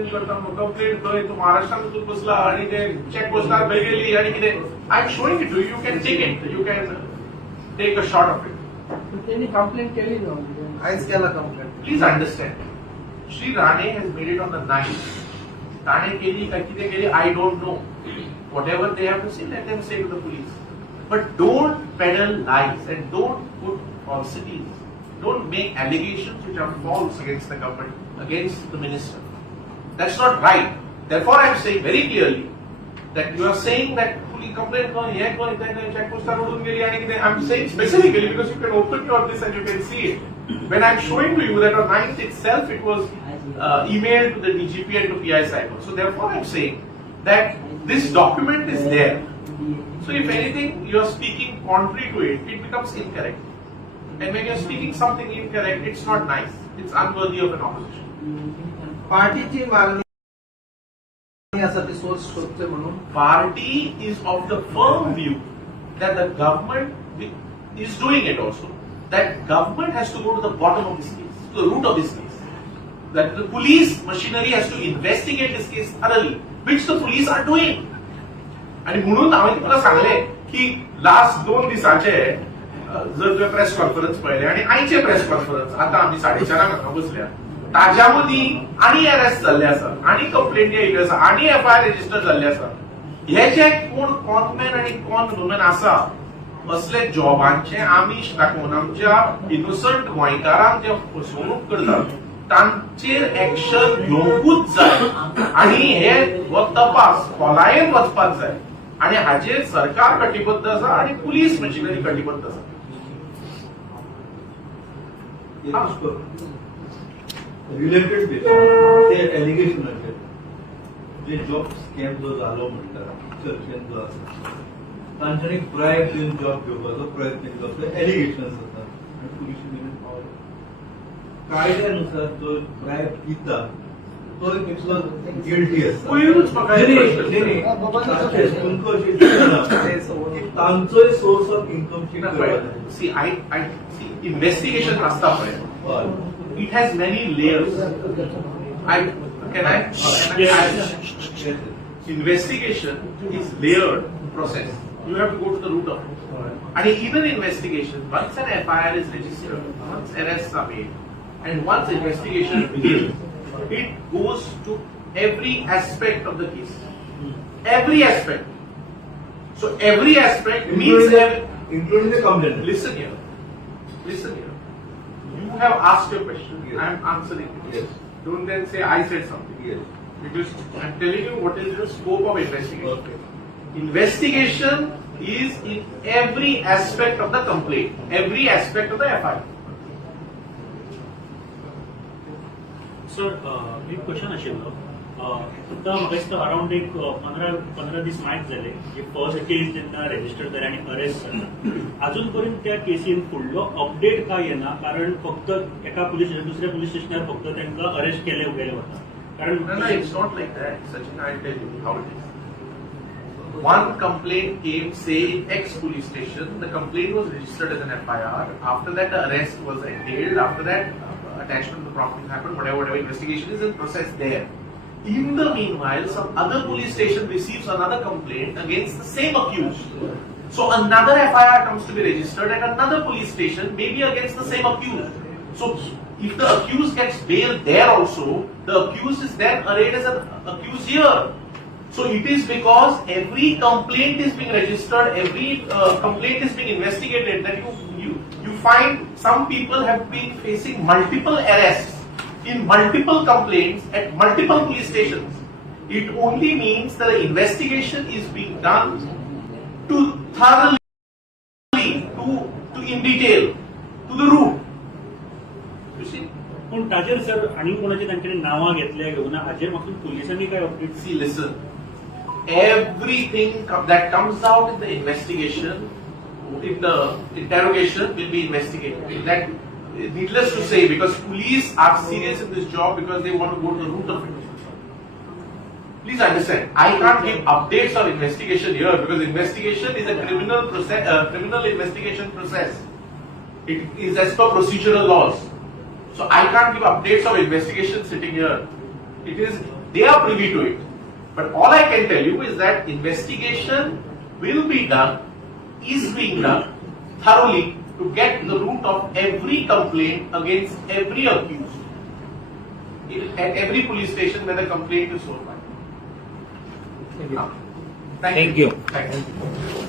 Complaint करता complaint थंय तूं महाराष्ट्रान वचून बसला आनी ते चॅक पोस्टार खंय गेली आनी कितें I am showing it you can take it you can take a shot of it. त्यांनी कंप्लेंट केली ना आयज केला complaint. Please understand Shri Rane has made it on the night. ताणे केली काय कितें केली I don't know. Whatever they have to say, let them say to the police. But don't peddle lies and don't put falsities. Don't make allegations which are false against the government, against the minister. That's not right. Therefore, I am saying very clearly that you are saying that police complaint check post I'm saying specifically because you can open your this and you can see it. When I'm showing to you that on 9th itself it was emailed to the DGP and to PI Cyber. So therefore, I'm saying that this document is there. So if anything you are speaking contrary to it, it becomes incorrect. And when you are speaking something incorrect, it's not nice. It's unworthy of an opposition. पार्टीची मागणी असा ती source शोधते म्हणून. Party is of the firm view that the government is doing it also. That government has to go to the bottom of this case, to the root of this case. That the police machinery has to investigate this case thoroughly. Which the police are doing. आणि म्हणून हांवें तुमकां सांगलें की last 2 दिसाचे जर तुवें press conference पळयले आनी आयचे प्रेस कॉन्फरन्स आतां आमी 4:30 हांगा बसल्या ताज्या मदीं आनी अरेस्ट जाल्ले आसा आनी कंप्लेंटी येयल्ल्यो आसा आनी FIR रेजिस्टर जाल्ले आसा. हे जे कोण कॉनमॅन आनी कॉन वुमन आसा असले जॉबांचे आमीश दाखोवन आमच्या इनोसंट गोंयकारांक जे फसवणूक करतात तांचेर एक्शन घेवंकूच जाय आनी हे हो तपास खोलायेन वचपाक जाय आनी हाचेर सरकार कटिबद्ध आसा आनी पुलीस मशिनरी कटिबद्ध आसा. रिलेटेड ते एलिगेशनाचे जे जॉब स्कॅम जो जालो म्हणटा चर्चेन जो आसा तांच्यांनी ब्रायब दिवन जॉब घेवपाचो प्रयत्न केलो एलिगेशन्स आसा आनी पुलीस कायद्यानुसार जो ब्रायब दिता तो तितलो गिल्टी आसता. तुमकां अशें दिसना की तांचोय सोर्स ऑफ इन्कमची सी इन्व्हेस्टिगेशन आसता पळय it has many layers. Investigation is layered process. You have to go to the root of it. And even investigation, once an FIR is registered, once arrests are made, and once investigation begins, it goes to every aspect of the case. Every aspect. So every aspect means including the complaint. Listen here. Listen here. You have asked your question. Yes. I am answering it. Yes. Don't then say I said something. Yes. Because I am telling you what is the scope of investigation. Okay. Investigation is in every aspect of the complaint, every aspect of the FIR. Sir एक question आशिल्लो तुमकां म्हाका दिसता around एक 15 दीस मायक जाले जे first case जेन्ना resistor जाले आनी अरेस्ट जाता अजून पर्यंत त्या केसीन फुडलो अपडेट काय येना कारण फक्त एका पुलीस स्टेशन दुसऱ्या पुलीस स्टेशनार फक्त तांकां अरेस्ट केले वता कारण No, it's not like that. Sachin, I'll tell you how it is. One complaint came saying X police station. The complaint was registered as an FIR. After that, the arrest was entailed. After that, attachment to the property happened. Whatever investigation is in process there. In the meanwhile, some other police station receives another complaint against the same accused. So another FIR comes to be registered at another police station, maybe against the same accused. So if the accused gets bail there also, the accused is then arraigned as an accused here. So it is because every complaint is being registered, every complaint is being investigated that you find some people have been facing multiple arrests in multiple complaints at multiple police stations. It only means that the investigation is being done to thoroughly, to in detail, to the root. You see? पूण ताजेर sir आनी कोणाची तांच्यानी नांवां घेतल्या घेवना हाजेर म्हाका पुलिसांनी काय update. See, listen. Everything that comes out in the investigation, in the interrogation, will be investigated. That needless to say, because police are serious in this job because they want to go to the root of it. Please understand, I can't give updates on investigation here because investigation is a criminal process, criminal investigation process. It is as per procedural laws. So I can't give updates of investigation sitting here. they are privy to it. But all I can tell you is that investigation will be done, is being done thoroughly to get the root of every complaint against every accused at every police station where the complaint is so filed. Thank you. Thank you.